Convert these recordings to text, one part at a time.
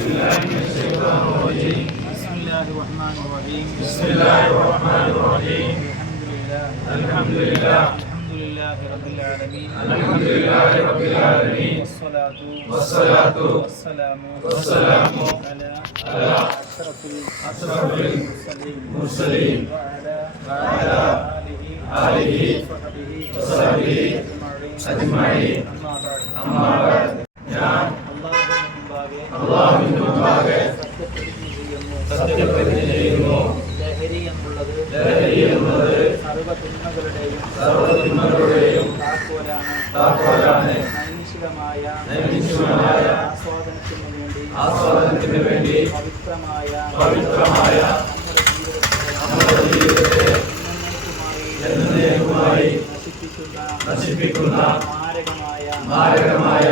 بسم الله الرحمن الرحيم. الحمد لله رب العالمين. والصلاة والسلام على أشرف المرسلين وعلى آله وصحبه أجمعين. أما بعد. ഞാൻ അല്ലാഹുവിന്റെ മുമ്പാകെ സത്യപ്രതിജ്ഞ ചെയ്യുന്നു. ലഹരി എന്നുള്ളത് സർവ്വതിന്മകളുടെയും താക്കോലാണ്. നൈമിഷികമായ ആസ്വാദനത്തിന് വേണ്ടി പവിത്രമായ നമ്മുടെ ജീവിതത്തെ എന്നേക്കുമായി നശിപ്പിക്കുന്ന മാരകമായ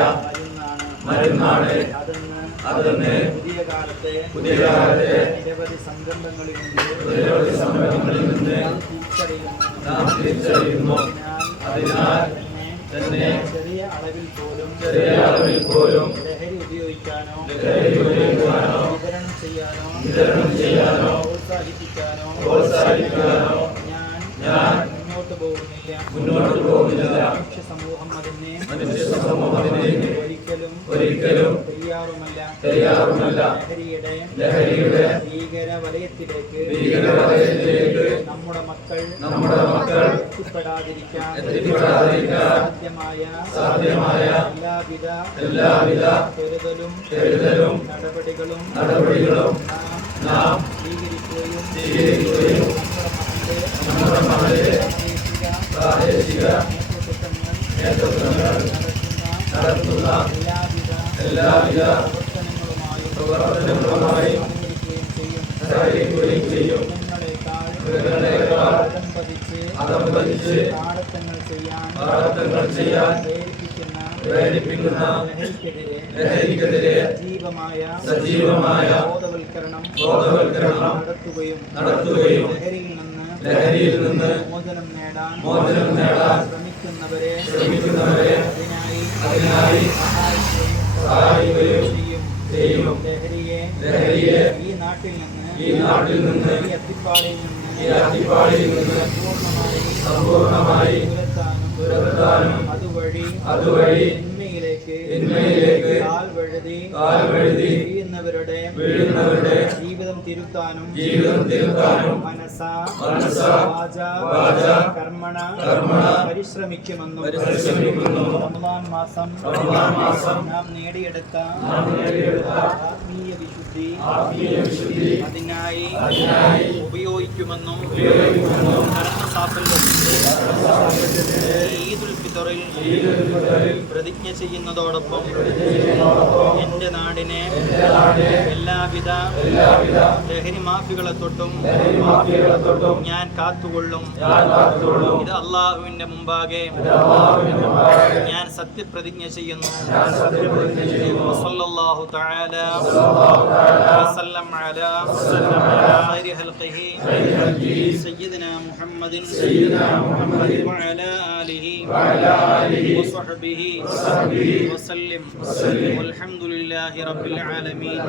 മരുന്നാണ്. അതെന്ന് പുതിയ കാലത്തെ നിരവധി സംരംഭങ്ങളിൽ നിന്ന് നാം തിരിച്ചറിയുന്നു. അതിനാൽ തന്നെ ചെറിയ അളവിൽ പോലും ലഹരി ഉപയോഗിക്കാനോ വിതരണം ചെയ്യാനോ പ്രോത്സാഹിപ്പിക്കാനോ ഞാൻ മുന്നോട്ട് പോകുന്നില്ല. മനുഷ്യ സമൂഹം അതിനെ ഒരിക്കലും തയ്യാറുമല്ല. ലഹരിയുടെ ഭീകര വലയത്തിലേക്ക് നമ്മുടെ മക്കൾ എത്തിപ്പെടാതിരിക്കാൻ സാധ്യമായ എല്ലാവിധ കരുതലും നടപടികളും നാം സ്വീകരിക്കുകയും നമ്മുടെ മക്കളെ പ്രാദേശിക നേതൃത്വങ്ങൾ നടത്തുന്ന എല്ലാവിധ പ്രവർത്തനങ്ങളുമായി സഹകരിക്കുകയും ചെയ്യും. മൃഗങ്ങളെക്കാൾ അതമ്പതിച്ച് പ്രാർത്ഥനകൾ ചെയ്യാൻ പ്രേരിപ്പിക്കുന്ന ലഹരിക്കെതിരെ സജീവമായ ബോധവൽക്കരണം നടത്തുകയും ലഹരിയിൽ നിന്ന് മോചനം നേടാൻ ശ്രമിക്കുന്നവരെ അതിനായി സഹായിക്കുകയും ചെയ്യും. ലഹരിയെ ഈ നാട്ടിൽ നിന്ന് ഈ അത്തിപ്പാടിയിൽ നിന്ന് സമ്പൂർണ്ണമായി തുരത്താനും അതുവഴി തിന്മയിലേക്ക് കാൽവഴുതി വീഴുന്നവരുടെ ജീവിതം തിരുത്താനും മനസ്സ വാച കർമ്മണ പരിശ്രമിക്കുമെന്നും റമളാൻ മാസം നാം നേടിയെടുത്ത ആത്മീയ വിശുദ്ധി അതിനായി ഉപയോഗിക്കുമെന്നും ഈദുൽ ഫിത്റിൽ പ്രതിജ്ഞ ചെയ്യുന്നതോടൊപ്പം എന്റെ നാടിനെ എല്ലാവിധ ലഹരി മാഫികളെ തൊട്ടും ഞാൻ കാത്തുകൊള്ളും. ഇത് അല്ലാഹുവിന്റെ മുമ്പാകെ ഞാൻ സത്യപ്രതിജ്ഞ ചെയ്യുന്നു. സല്ലല്ലാഹു തആല വസല്ലം അലാ ഖൈരി ഖൽഖിഹി സയ്യിദനാ മുഹമ്മദിൻ വഅലാ ആലിഹി വസഹ്ബിഹി വസല്ലം. വൽഹംദുലില്ലാഹി റബ്ബിൽ ആലമീൻ.